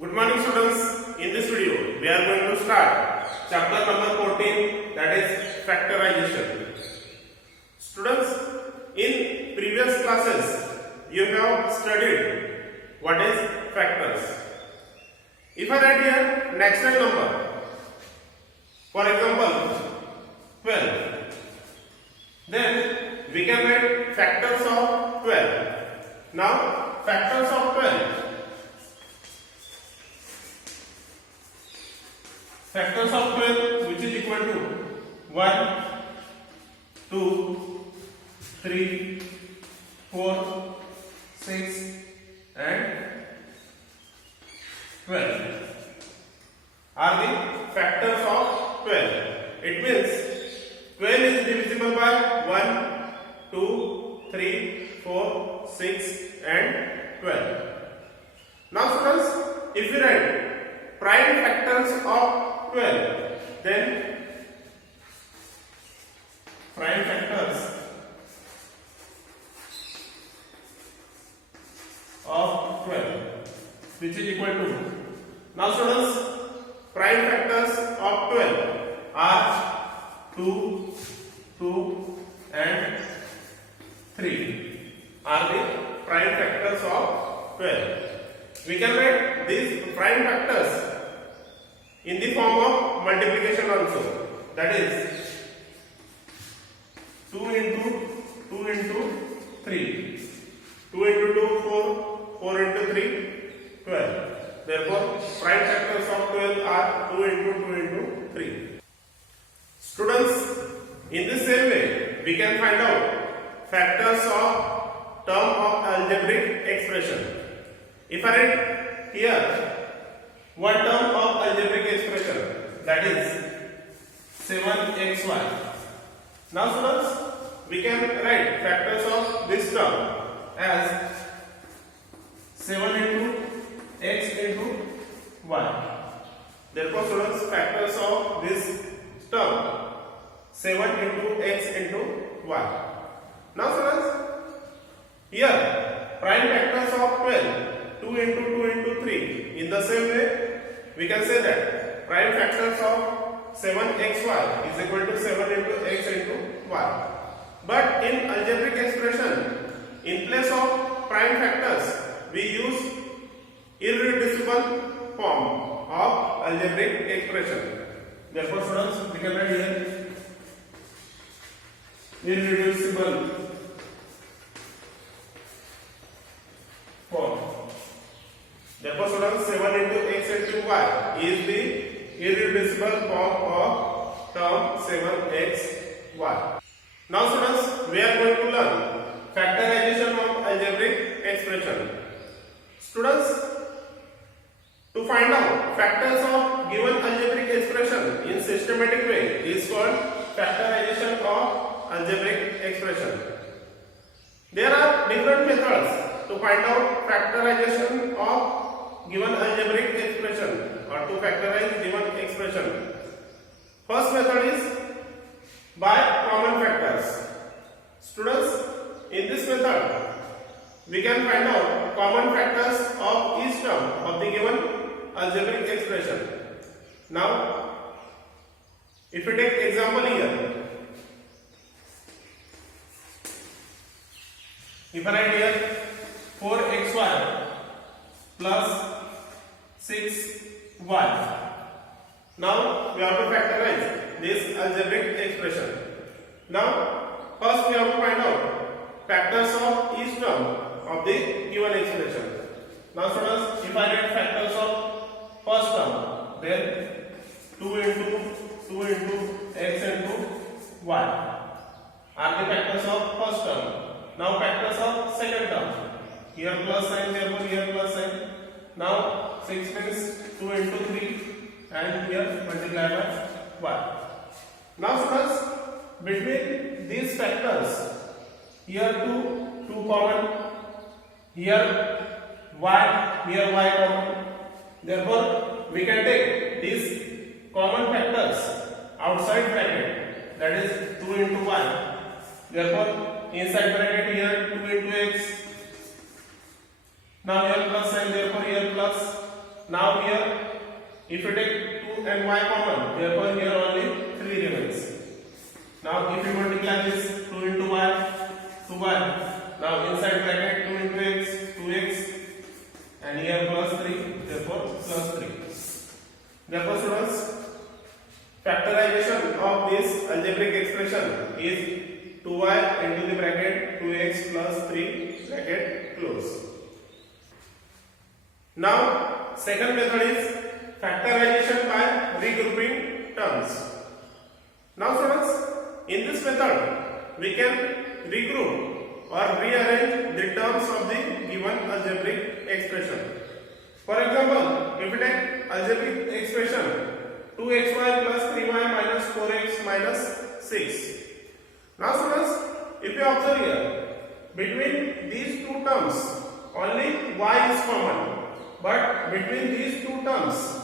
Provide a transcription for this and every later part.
Good morning students. In this video, we are going to start chapter number 14, that is factorization. Students, in previous classes, you have studied what is factors. If I write here natural number, for example 12, then we can write factors of 12. Now factors of 12. Factors of 12 which is equal to 1, 2, 3, 4, 6 and 12 are the factors of 12. It means 12 is divisible by 1, 2, 3, 4, 6 and 12. Now students, if we write prime factors of 12, then prime factors of 12 which is equal to, now students, prime factors of 12 are 2, 2 and 3 are the prime factors of 12. We can write these prime factors in the form of multiplication also, that is 2 into 2 into 3, 2 into 2 4, 4 into 3 12. Therefore prime factors of 12 are 2 into 2 into 3. Students, in the same way we can find out factors of term of algebraic expression. If I write here one term of algebraic expression, that is 7xy. Now students, we can write factors of this term as 7 into x into y. Therefore students, factors of this term 7 into x into y. Now students, here prime factors of 12, 2 into 2 into 3. In the same way, we can say that prime factors of 7xy is equal to 7 into x into y. But in algebraic expression, in place of prime factors, we use irreducible form of algebraic expression. Therefore students, we can write here irreducible form. Therefore students, 7 into x into y is the irreducible form of term 7xy. Now students, we are going to learn factorization of algebraic expression. Students, to find out factors of given algebraic expression in systematic way is called factorization of algebraic expression. There are different methods to find out factorization of given algebraic expression or to factorize given expression. First method is by common factors. Students, in this method we can find out common factors of each term of the given algebraic expression. Now, if we take example here, if I write here 4xy plus 6y. Now we have to factorize this algebraic expression. Now first we have to find out factors of each term of the given expression. Now students, if I get factors of first term, then 2 into x into y are the factors of first term. Now factors of second term, here plus sign, therefore here plus sign. Now 6 means 2 into 3 and here multiply by y. Now students, between these factors, here 2 common, here y common. Therefore we can take these common factors outside bracket, that is 2 into y. Therefore inside bracket here 2 into x. Now here plus sign, therefore here plus Now here, if you take 2 and y common, therefore here only 3 remains. Now if you multiply this 2 into y, 2y. Now inside bracket 2 into x, 2x, and here plus 3, therefore plus 3. Therefore students, factorization of this algebraic expression is 2y into the bracket 2x plus 3 bracket close. Now second method is factorization by regrouping terms. Now students, in this method we can regroup or rearrange the terms of the given algebraic expression. For example, if we take algebraic expression 2xy plus 3y minus 4x minus 6. Now students, if you observe here, between these two terms only y is common, but between these two terms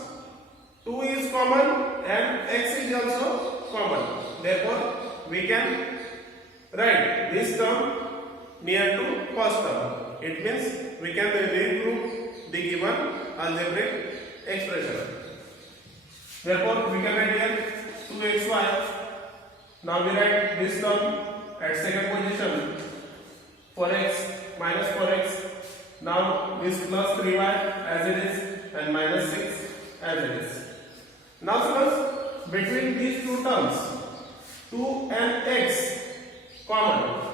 2 is common and x is also common. Therefore, we can write this term near to first term. It means we can regroup the given algebraic expression. Therefore, we can write here 2xy. Now we write this term at second position 4x minus 4x. Now this plus 3y as it is and minus 6 as it is. Now suppose between these two terms 2 and x common.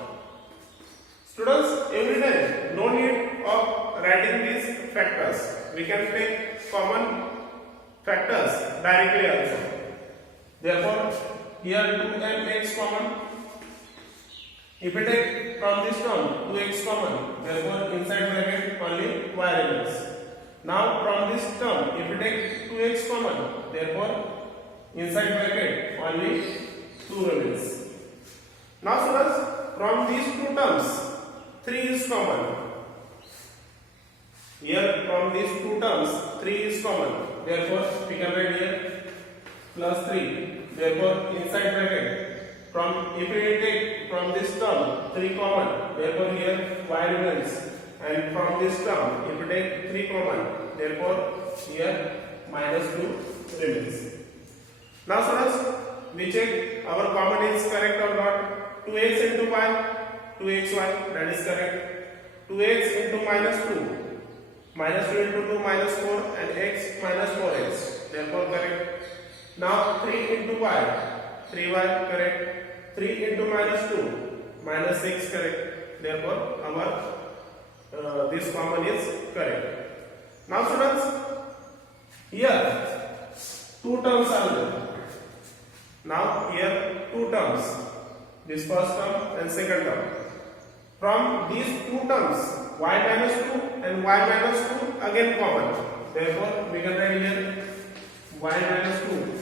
Students, every time no need of writing these factors. We can take common factors directly also. Therefore, here 2 and x common. If we take from this term 2x common, therefore inside bracket only y remains. Now from this term, if we take 2x common, therefore inside bracket only 2 remains. Now students, from these two terms 3 is common. Here from these two terms 3 is common. Therefore we can write here plus 3. Therefore inside bracket if we take from this term 3 common, therefore here y remains. And from this term if we take 3 common, therefore here minus 2 remains. Now students, we check our common is correct or not. 2x into y, 2xy, that is correct. 2x into minus 2, minus 2 into 2 minus 4, and x minus 4x, therefore correct. Now 3 into y, 3y correct. 3 into minus 2, minus 6 correct. Therefore our this common is correct. Now students, here two terms are there. Now here two terms, this first term and second term. From these two terms, y minus 2 and y minus 2 again common. Therefore we can write here y minus 2.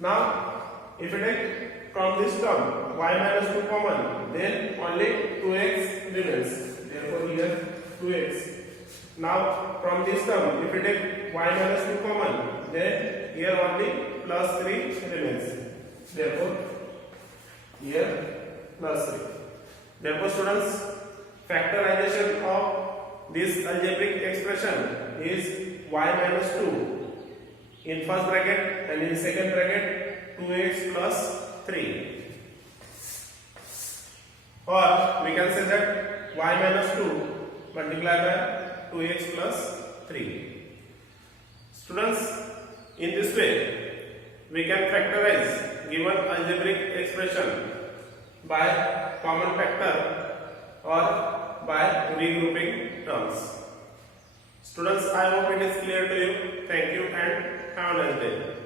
Now if we take from this term y minus 2 common, then only 2x remains. Therefore here 2x. Now from this term, if we take y minus 2 common, then here only plus 3 remains. Therefore here plus 3. Therefore students, factorization of this algebraic expression is y minus 2 in first bracket and in second bracket 2x plus 3. Or we can say that y minus 2 multiplied by 2x plus 3. Students, in this way we can factorize given algebraic expression by common factor or by regrouping terms. Students, I hope it is clear to you. Thank you and have a nice day.